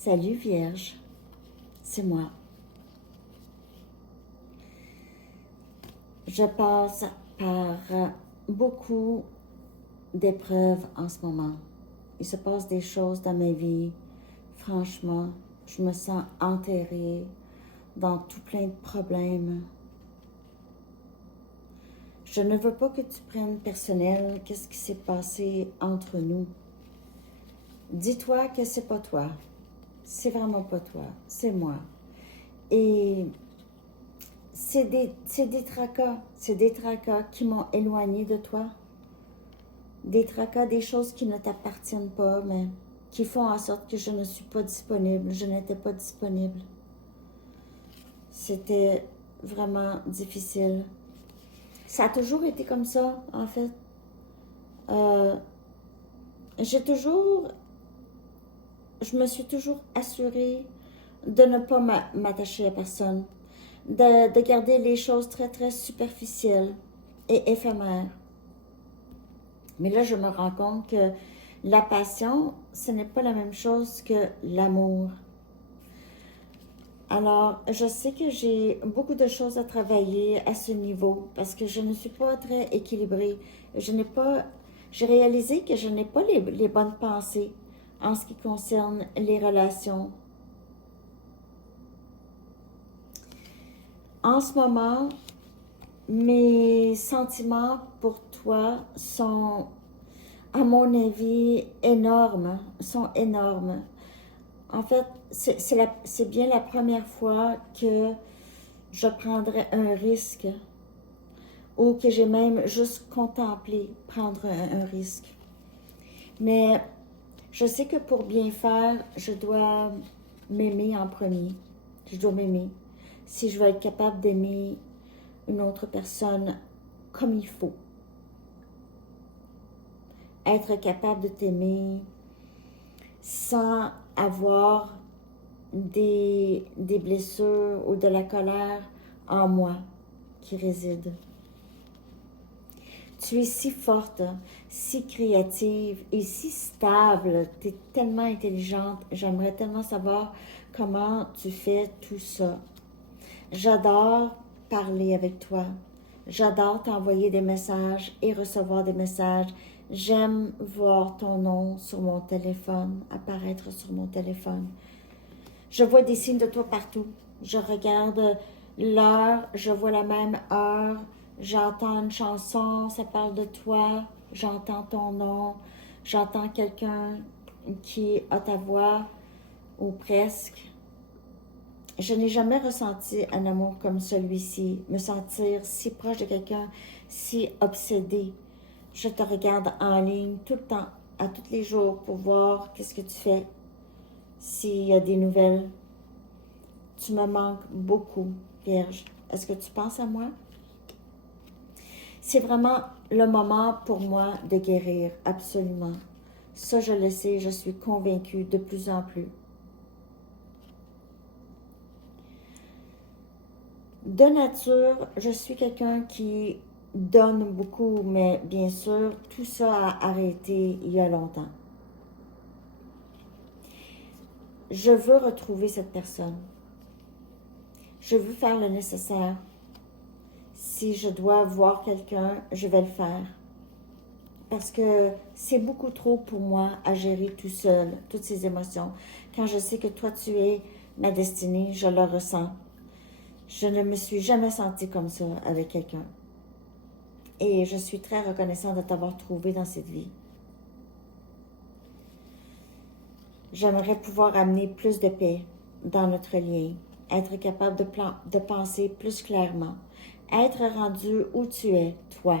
Salut Vierge, c'est moi. Je passe par beaucoup d'épreuves en ce moment. Il se passe des choses dans ma vie. Franchement, je me sens enterrée dans tout plein de problèmes. Je ne veux pas que tu prennes personnel qu'est-ce qui s'est passé entre nous. Dis-toi que c'est pas toi. C'est vraiment pas toi. C'est moi. Et c'est des tracas qui m'ont éloigné de toi. Des tracas, des choses qui ne t'appartiennent pas, mais qui font en sorte que je ne suis pas disponible. Je n'étais pas disponible. C'était vraiment difficile. Ça a toujours été comme ça, en fait. Je me suis toujours assurée de ne pas m'attacher à personne, de garder les choses très, très superficielles et éphémères. Mais là, je me rends compte que la passion, ce n'est pas la même chose que l'amour. Alors, je sais que j'ai beaucoup de choses à travailler à ce niveau parce que je ne suis pas très équilibrée. J'ai réalisé que je n'ai pas les bonnes pensées en ce qui concerne les relations. En ce moment, mes sentiments pour toi sont, à mon avis, énormes, sont énormes. En fait, c'est bien la première fois que je prendrais un risque ou que j'ai même juste contemplé prendre un risque. Mais je sais que pour bien faire, je dois m'aimer en premier. Je dois m'aimer. Si je veux être capable d'aimer une autre personne comme il faut. Être capable de t'aimer sans avoir des blessures ou de la colère en moi qui réside. Tu es si forte, si créative et si stable. Tu es tellement intelligente. J'aimerais tellement savoir comment tu fais tout ça. J'adore parler avec toi. J'adore t'envoyer des messages et recevoir des messages. J'aime voir ton nom sur mon téléphone, apparaître sur mon téléphone. Je vois des signes de toi partout. Je regarde l'heure, je vois la même heure. J'entends une chanson, ça parle de toi. J'entends ton nom. J'entends quelqu'un qui a ta voix, ou presque. Je n'ai jamais ressenti un amour comme celui-ci, me sentir si proche de quelqu'un, si obsédé. Je te regarde en ligne tout le temps, à tous les jours, pour voir qu'est-ce que tu fais, s'il y a des nouvelles. Tu me manques beaucoup, Vierge. Est-ce que tu penses à moi? C'est vraiment le moment pour moi de guérir, absolument. Ça, je le sais, je suis convaincue de plus en plus. De nature, je suis quelqu'un qui donne beaucoup, mais bien sûr, tout ça a arrêté il y a longtemps. Je veux retrouver cette personne. Je veux faire le nécessaire. Si je dois voir quelqu'un, je vais le faire. Parce que c'est beaucoup trop pour moi à gérer tout seul, toutes ces émotions. Quand je sais que toi, tu es ma destinée, je le ressens. Je ne me suis jamais sentie comme ça avec quelqu'un. Et je suis très reconnaissante de t'avoir trouvé dans cette vie. J'aimerais pouvoir amener plus de paix dans notre lien, être capable de penser plus clairement, être rendu où tu es, toi.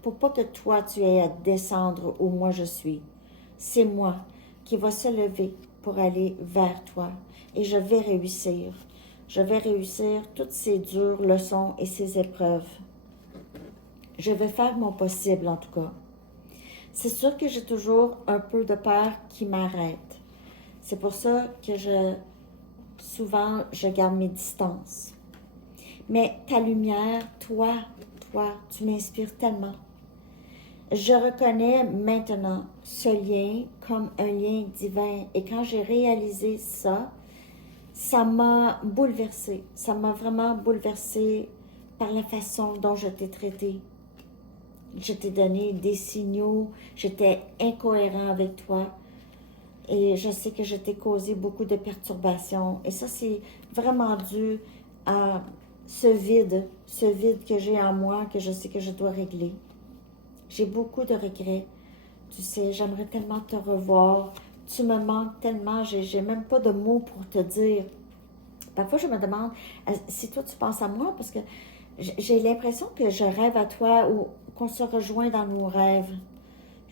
Pour pas que toi, tu aies à descendre où moi je suis. C'est moi qui va se lever pour aller vers toi. Et je vais réussir. Je vais réussir toutes ces dures leçons et ces épreuves. Je vais faire mon possible, en tout cas. C'est sûr que j'ai toujours un peu de peur qui m'arrête. C'est pour ça que souvent, je garde mes distances. Mais ta lumière, toi, tu m'inspires tellement. Je reconnais maintenant ce lien comme un lien divin. Et quand j'ai réalisé ça, ça m'a bouleversée. Ça m'a vraiment bouleversée par la façon dont je t'ai traité. Je t'ai donné des signaux, j'étais incohérent avec toi. Et je sais que je t'ai causé beaucoup de perturbations. Et ça, c'est vraiment dû à ce vide que j'ai en moi, que je sais que je dois régler. J'ai beaucoup de regrets. Tu sais, j'aimerais tellement te revoir. Tu me manques tellement, j'ai même pas de mots pour te dire. Parfois, je me demande si toi, tu penses à moi, parce que j'ai l'impression que je rêve à toi ou qu'on se rejoint dans nos rêves.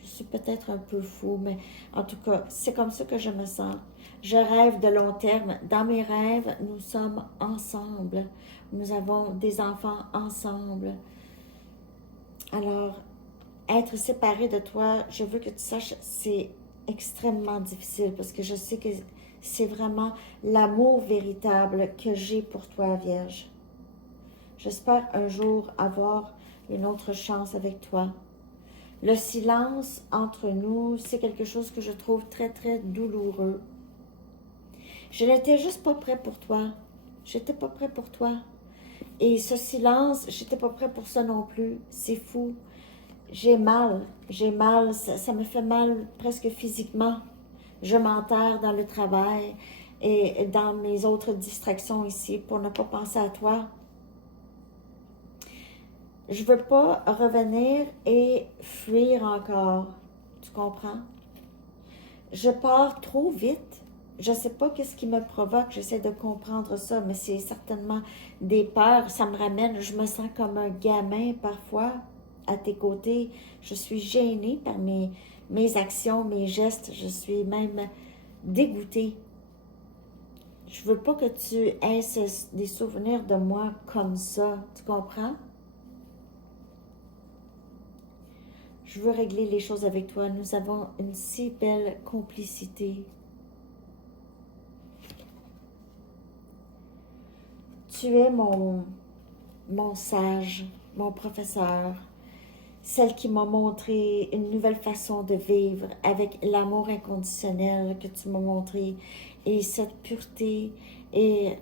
Je suis peut-être un peu fou, mais en tout cas, c'est comme ça que je me sens. Je rêve de long terme. Dans mes rêves, nous sommes ensemble. Nous avons des enfants ensemble. Alors, être séparé de toi, je veux que tu saches, c'est extrêmement difficile parce que je sais que c'est vraiment l'amour véritable que j'ai pour toi, Vierge. J'espère un jour avoir une autre chance avec toi. Le silence entre nous, c'est quelque chose que je trouve très, très douloureux. Je n'étais juste pas prêt pour toi. J'étais pas prêt pour toi. Et ce silence, j'étais pas prêt pour ça non plus. C'est fou. J'ai mal, ça me fait mal presque physiquement. Je m'enterre dans le travail et dans mes autres distractions ici pour ne pas penser à toi. Je veux pas revenir et fuir encore. Tu comprends? Je pars trop vite. Je sais pas qu'est-ce qui me provoque. J'essaie de comprendre ça, mais c'est certainement des peurs. Ça me ramène, je me sens comme un gamin parfois à tes côtés. Je suis gênée par mes actions, mes gestes. Je suis même dégoûtée. Je veux pas que tu aies des souvenirs de moi comme ça. Tu comprends? Je veux régler les choses avec toi. Nous avons une si belle complicité. Tu es mon sage, mon professeur, celle qui m'a montré une nouvelle façon de vivre avec l'amour inconditionnel que tu m'as montré et cette pureté et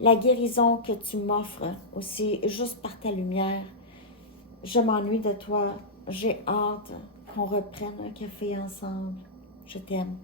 la guérison que tu m'offres aussi juste par ta lumière. Je m'ennuie de toi. J'ai hâte qu'on reprenne un café ensemble. Je t'aime.